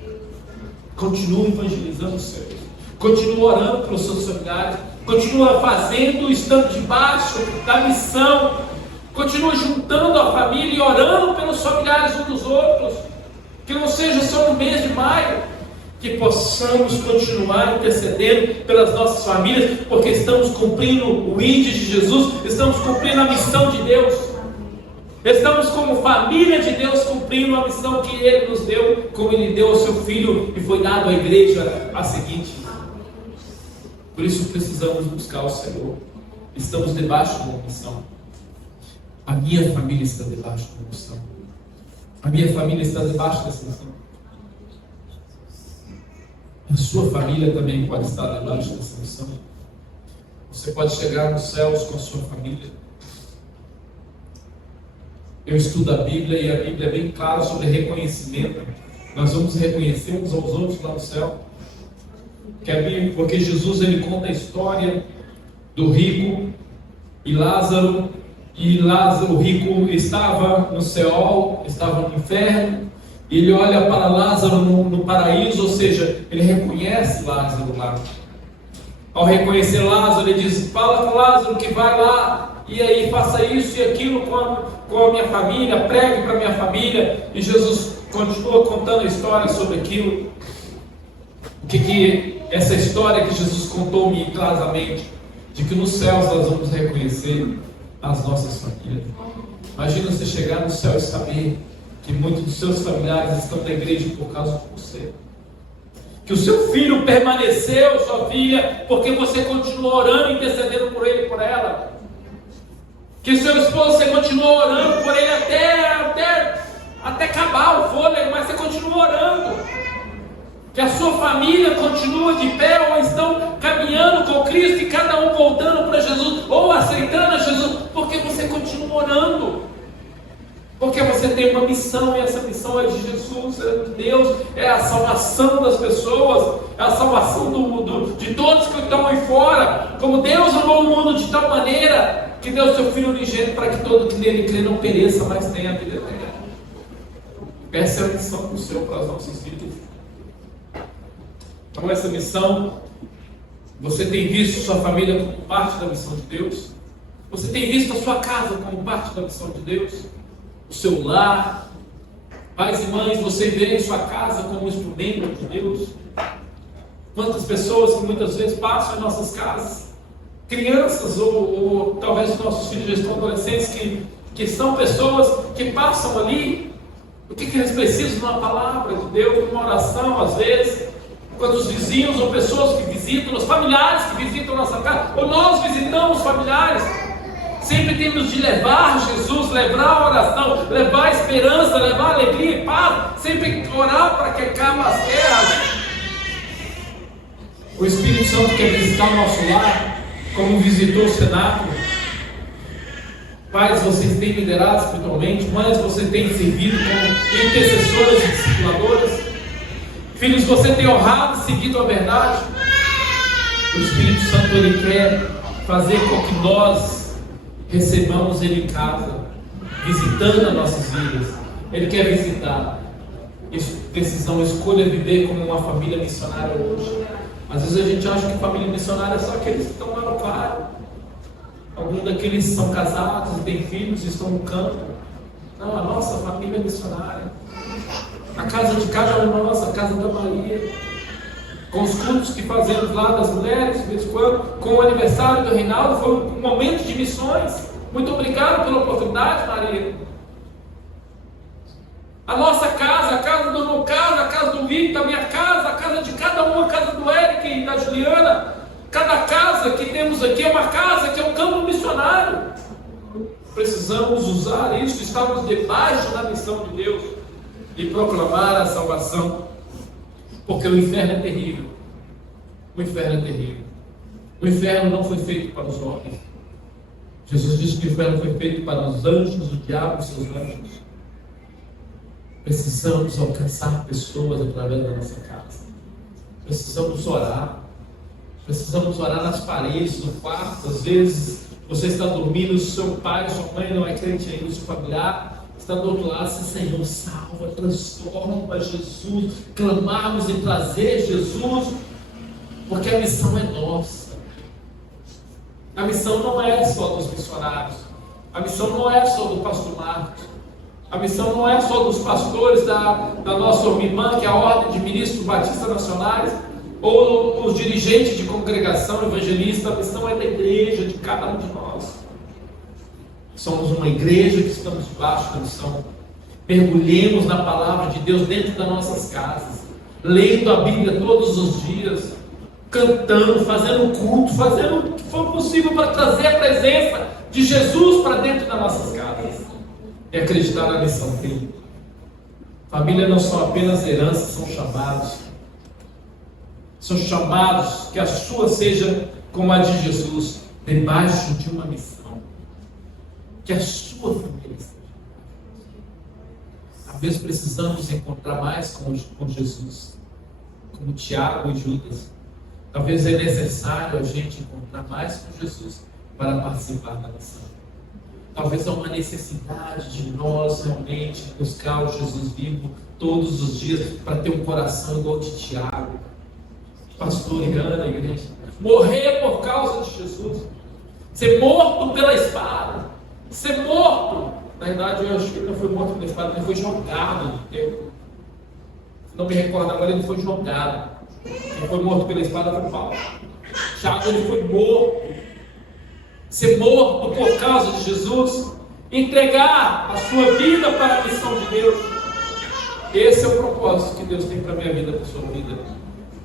Continue evangelizando os céus. Continue orando pelos seus familiares. Continua fazendo, estando debaixo da missão. Continua juntando a família e orando pelos familiares uns dos outros. Que não seja só no mês de maio. Que possamos continuar intercedendo pelas nossas famílias, porque estamos cumprindo o ID de Jesus, estamos cumprindo a missão de Deus. Estamos como família de Deus cumprindo a missão que Ele nos deu, como Ele deu ao seu Filho e foi dado à igreja a seguinte. Por isso precisamos buscar o Senhor. Estamos debaixo de uma missão. A minha família está debaixo de uma missão. A minha família está debaixo dessa missão. A sua família também pode estar debaixo dessa missão. Você pode chegar nos céus com a sua família. Eu estudo a Bíblia e a Bíblia é bem clara sobre reconhecimento. Nós vamos reconhecer uns aos outros lá no céu. Porque Jesus ele conta a história do rico e Lázaro. E Lázaro, o rico, estava no Seol, estava no inferno. E ele olha para Lázaro no paraíso, ou seja, ele reconhece Lázaro lá. Ao reconhecer Lázaro, ele diz: fala com Lázaro que vai lá, e aí faça isso e aquilo com a minha família, pregue para a minha família. E Jesus continua contando a história sobre aquilo. O que essa história que Jesus contou me traz à mente? De que nos céus nós vamos reconhecer as nossas famílias. Imagina você chegar no céu e saber que muitos dos seus familiares estão na igreja por causa de você. Que o seu filho permaneceu, sua filha, porque você continuou orando, intercedendo por ele e por ela. Que o seu esposo, você continuou orando por ele até acabar o fôlego, mas você continua orando. Que a sua família continua de pé, ou estão caminhando com Cristo e cada um voltando para Jesus, ou aceitando a Jesus, porque você continua orando. Porque você tem uma missão, e essa missão é de Jesus, é de Deus, é a salvação das pessoas, é a salvação de todos que estão aí fora. Como Deus amou o mundo de tal maneira que deu seu Filho unigênito para que todo que nele crê não pereça, mas tenha a vida eterna. Essa é a missão do Senhor para as nossas vidas. Então essa missão, você tem visto sua família como parte da missão de Deus? Você tem visto a sua casa como parte da missão de Deus? O seu lar? Pais e mães, você vê sua casa como instrumento de Deus? Quantas pessoas que muitas vezes passam em nossas casas, crianças ou talvez os nossos filhos já estão adolescentes, que são pessoas que passam ali. O que eles precisam? De uma palavra de Deus, de uma oração às vezes. Quando os vizinhos ou pessoas que visitam, os familiares que visitam nossa casa, ou nós visitamos familiares, sempre temos de levar Jesus, levar a oração, levar a esperança, levar a alegria e paz, sempre orar para que acabe as guerras. O Espírito Santo quer visitar o nosso lar, como visitou o cenáculo. Pais, vocês têm liderado espiritualmente, mães, você tem servido como intercessoras e discipuladoras. Filhos, você tem honrado e seguido a verdade. O Espírito Santo ele quer fazer com que nós recebamos Ele em casa, visitando as nossas vidas, Ele quer visitar. Decisão, escolha viver como uma família missionária hoje. Às vezes a gente acha que família missionária é só aqueles que estão lá no claro. Alguns daqueles são casados, têm filhos e estão no campo. Não, a nossa família missionária. A casa de cada um nossa, a casa da Maria. Com os cultos que fazemos lá das mulheres, de vez em quando, com o aniversário do Reinaldo, foi um momento de missões. Muito obrigado pela oportunidade, Maria. A nossa casa, a casa do meu caso, a casa do Victor, a minha casa, a casa de cada um, a casa do Eric e da Juliana. Cada casa que temos aqui é uma casa que é um campo missionário. Precisamos usar isso, estamos debaixo da missão de Deus e proclamar a salvação, porque o inferno é terrível. O inferno é terrível. O inferno não foi feito para os homens. Jesus disse que o inferno foi feito para os anjos, o diabo e seus anjos. Precisamos alcançar pessoas através da nossa casa. Precisamos orar. Precisamos orar nas paredes do quarto. Às vezes você está dormindo, seu pai, sua mãe não é crente ainda, seu familiar está do outro lado, assim, Senhor, salva, transforma Jesus. Clamarmos em trazer Jesus, porque a missão é nossa. A missão não é só dos missionários. A missão não é só do pastor Marcos. A missão não é só dos pastores da nossa irmã, que é a Ordem de Ministros Batistas Nacionais, ou os dirigentes de congregação evangelista. A missão é da igreja, de cada um de nós. Somos uma igreja que estamos debaixo da missão. Mergulhemos na palavra de Deus dentro das nossas casas, lendo a Bíblia todos os dias, cantando, fazendo culto, fazendo o que for possível para trazer a presença de Jesus para dentro das nossas casas. E acreditar na missão dele. Família não são apenas heranças, são chamados. São chamados que a sua seja como a de Jesus, debaixo de uma missão. Que a sua família seja. Às vezes precisamos encontrar mais com Jesus, como Tiago e Judas. Talvez é necessário a gente encontrar mais com Jesus para participar da missão. Talvez há uma necessidade de nós realmente buscar o Jesus vivo todos os dias para ter um coração igual de Tiago, pastoreando a igreja, morrer por causa de Jesus, ser morto pela espada, ser morto. Na verdade, eu acho que ele não foi morto pela espada, ele foi jogado no tempo. Não me recordo agora, ele foi jogado. Quem foi morto pela espada foi Paulo. Tiago, ele foi morto. Ser morto por causa de Jesus, entregar a sua vida para a missão de Deus. Esse é o propósito que Deus tem para a minha vida, para a sua vida.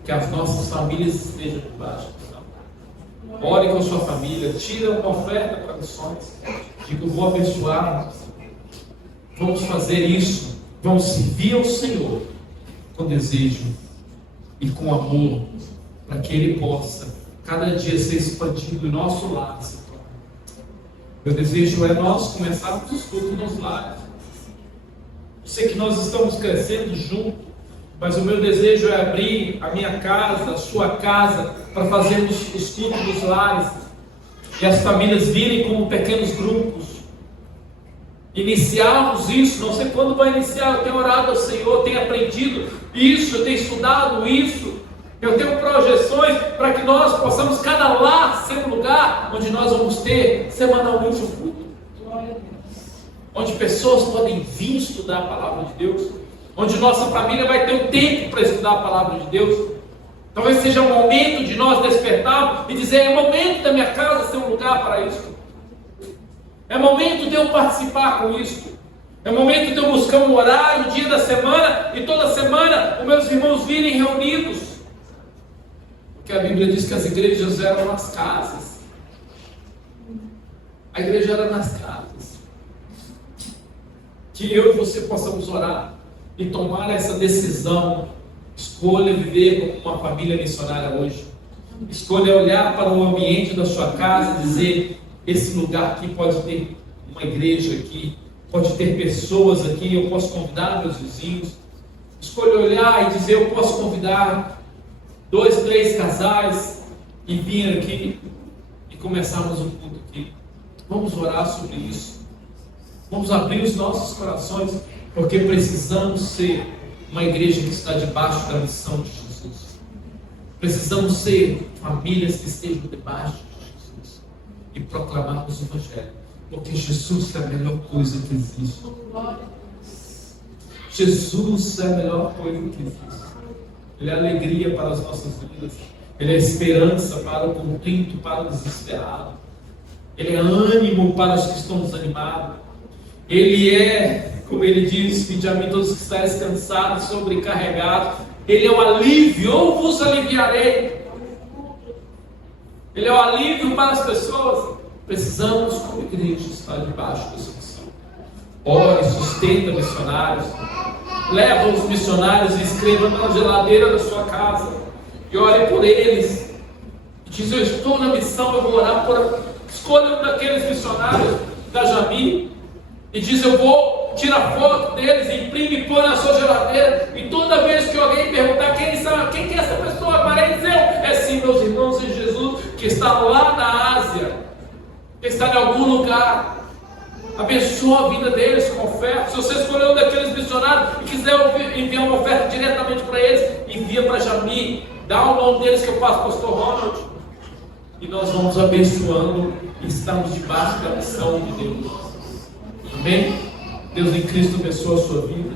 Que as nossas famílias estejam debaixo. Ore com a sua família, tira uma oferta para missões. Diga, eu vou abençoar. Vamos fazer isso. Vamos servir ao Senhor com desejo e com amor, para que Ele possa cada dia ser expandido em nosso lar. Meu desejo é nós começarmos os cultos nos lares. Eu sei que nós estamos crescendo junto, mas o meu desejo é abrir a minha casa, a sua casa, para fazermos os cultos nos lares e as famílias virem como pequenos grupos. Iniciarmos isso, não sei quando vai iniciar. Eu tenho orado ao Senhor, tenho aprendido isso, eu tenho estudado isso. Eu tenho projeções para que nós possamos, cada lar, ser um lugar onde nós vamos ter semanalmente um culto. Onde pessoas podem vir estudar a palavra de Deus. Onde nossa família vai ter um tempo para estudar a palavra de Deus. Talvez seja o momento de nós despertarmos e dizer, é momento da minha casa ser um lugar para isso. É momento de eu participar com isso. É momento de eu buscar um horário, um dia da semana, e toda semana os meus irmãos virem reunidos. Porque a Bíblia diz que as igrejas eram nas casas. A igreja era nas casas. Que eu e você possamos orar e tomar essa decisão. Escolha viver como uma família missionária hoje. Escolha olhar para o ambiente da sua casa e dizer, esse lugar aqui pode ter uma igreja aqui, pode ter pessoas aqui, eu posso convidar meus vizinhos. Escolha olhar e dizer, eu posso convidar 2, 3 casais e vir aqui e começarmos um culto aqui. Vamos orar sobre isso. Vamos abrir os nossos corações Porque precisamos ser uma igreja que está debaixo da missão de Jesus. Precisamos ser famílias que estejam debaixo de Jesus e proclamarmos o Evangelho. Porque Jesus é a melhor coisa que existe. Jesus é a melhor coisa que existe. Ele é alegria para as nossas vidas. Ele é esperança para o contrito, para o desesperado. Ele é ânimo para os que estão desanimados. Ele é, como ele diz, vinde a mim todos que estáis cansados, sobrecarregados. Ele é o alívio, eu vos aliviarei. Ele é o alívio para as pessoas. Precisamos, como igreja, estar debaixo dessa missão. Ore, sustenta missionários. Leva os missionários e escreva na geladeira da sua casa. E ore por eles. E diz, eu estou na missão, eu vou orar por... Escolha um daqueles missionários da Jami. E diz, eu vou tirar foto deles, imprime e põe na sua geladeira. E toda vez que alguém perguntar quem que é essa pessoa, parece eu. É sim, meus irmãos em Jesus, que está lá na Ásia, que está em algum lugar. Abençoa a vida deles com oferta. Se você escolher um daqueles missionários e quiser enviar uma oferta diretamente para eles, envia para Jami. Dá o nome deles que eu passo para o pastor Ronald. E nós vamos abençoando e estamos debaixo da missão de Deus. Amém? Deus em Cristo abençoa a sua vida.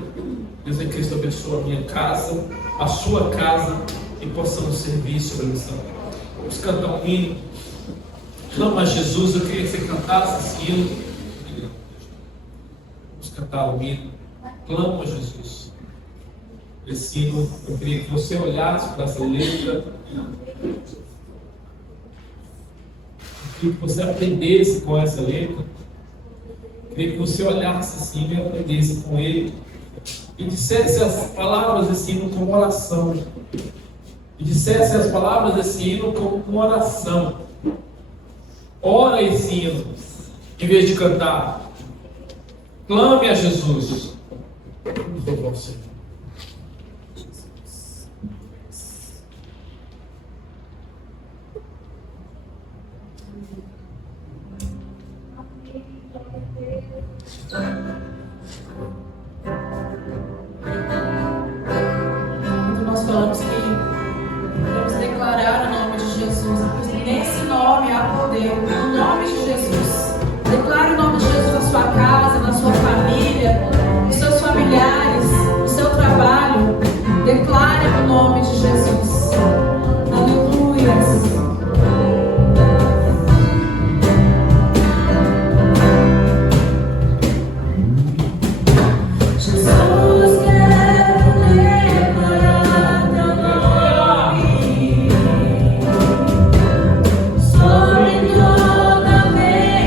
Deus em Cristo abençoa a minha casa, a sua casa, e possamos servir sobre a missão. Vamos cantar um hino. Clama a Jesus. Eu queria que você cantasse esse hino. Vamos cantar o hino. Clama a Jesus. Esse hino, eu queria que você olhasse para essa letra. Eu queria que você aprendesse com essa letra. Eu queria que você olhasse assim e aprendesse com ele. E dissesse as palavras desse hino como oração. E dissesse as palavras desse hino como uma oração. Ora esse hino, em vez de cantar. Clame a Jesus. Vou você. Quando nós falamos que vamos declarar o nome de Jesus, nesse nome há poder, no nome de Jesus. Declare o nome de Jesus na sua casa, na sua família, nos seus familiares, no seu trabalho. Declare o nome de Jesus. Aleluia. Sobre toda vez.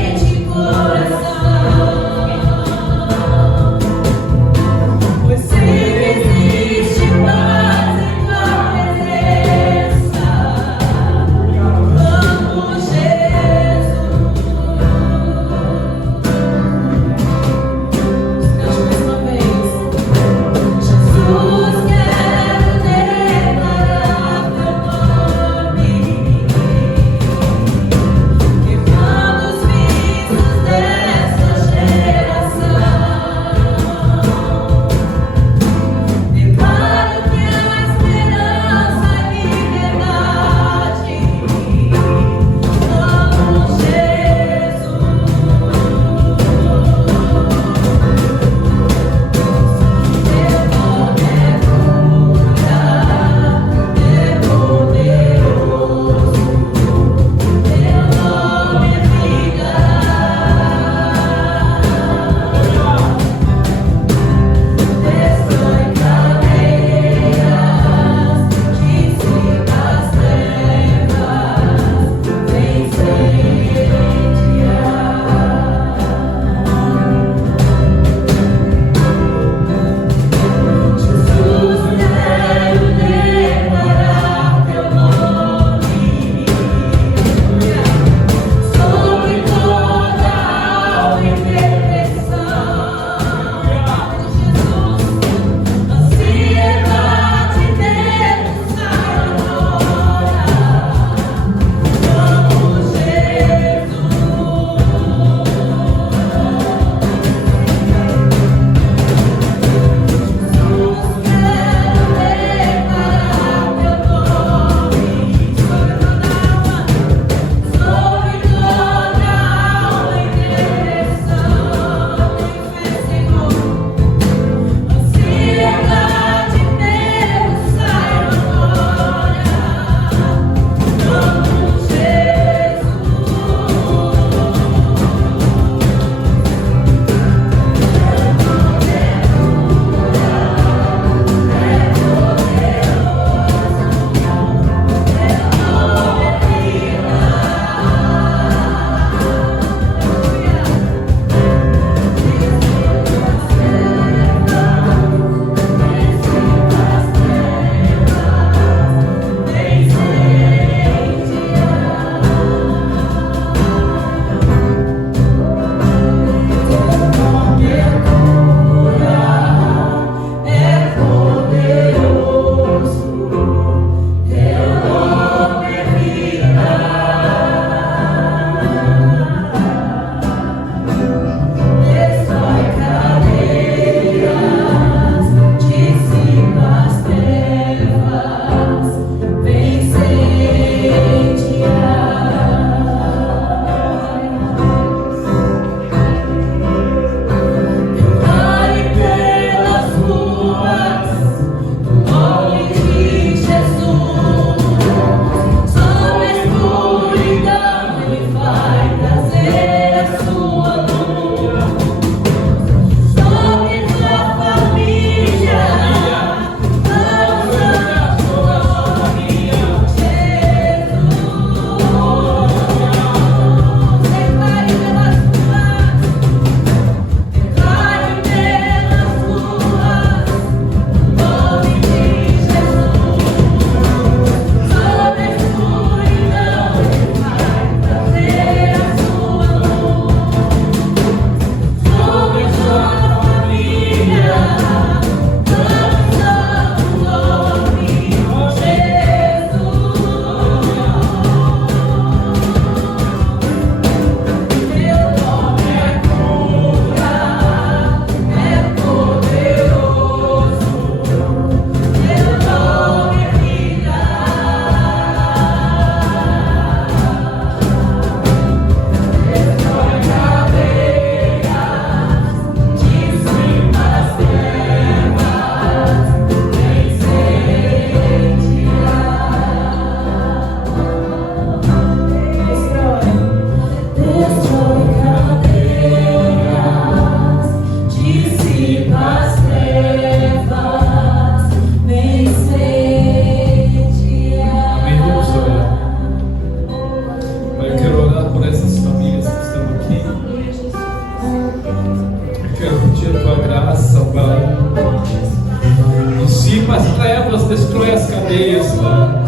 trevas, destrói as cadeias, Pai.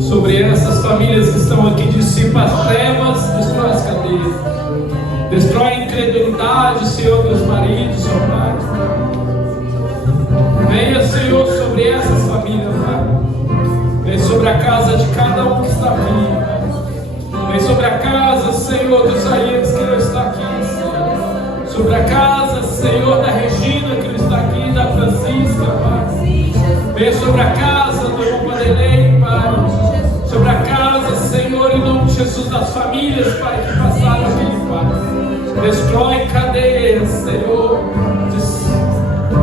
Sobre essas famílias que estão aqui, dissipa as trevas, destrói as cadeias. Destrói a incredulidade, Senhor, dos maridos, Senhor Pai. Venha, Senhor, sobre essas famílias, Pai. Vem sobre a casa de cada um que está aqui, Pai. Vem sobre a casa, Senhor, do Isaías que não está aqui, Senhor. Sobre a casa, Senhor, da Regina que não está aqui, da Francisca, Pai. Vem sobre a casa do irmão Vanderlei, Pai. Sobre a casa, Senhor, em nome de Jesus, das famílias, Pai, que passaram aqui, Pai. Destrói cadeias, Senhor.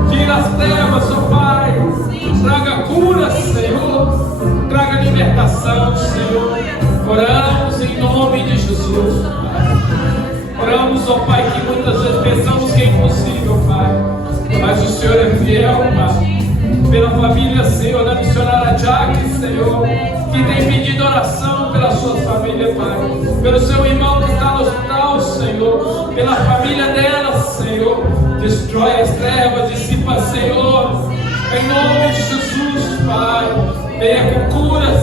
Tira as trevas, ó Pai. Traga cura, Senhor. Traga libertação, Senhor. Oramos em nome de Jesus, Pai. Oramos, ó Pai, que muitas vezes pensamos que é impossível, Pai. Mas o Senhor é fiel, Pai. Pela família, Senhor, da missionária Jack, Senhor, que tem pedido oração pela sua família, Pai. Pelo seu irmão que está no hospital, Senhor. Pela família dela, Senhor. Destrói as trevas, dissipa, Senhor. Em nome de Jesus, Pai. Venha com cura,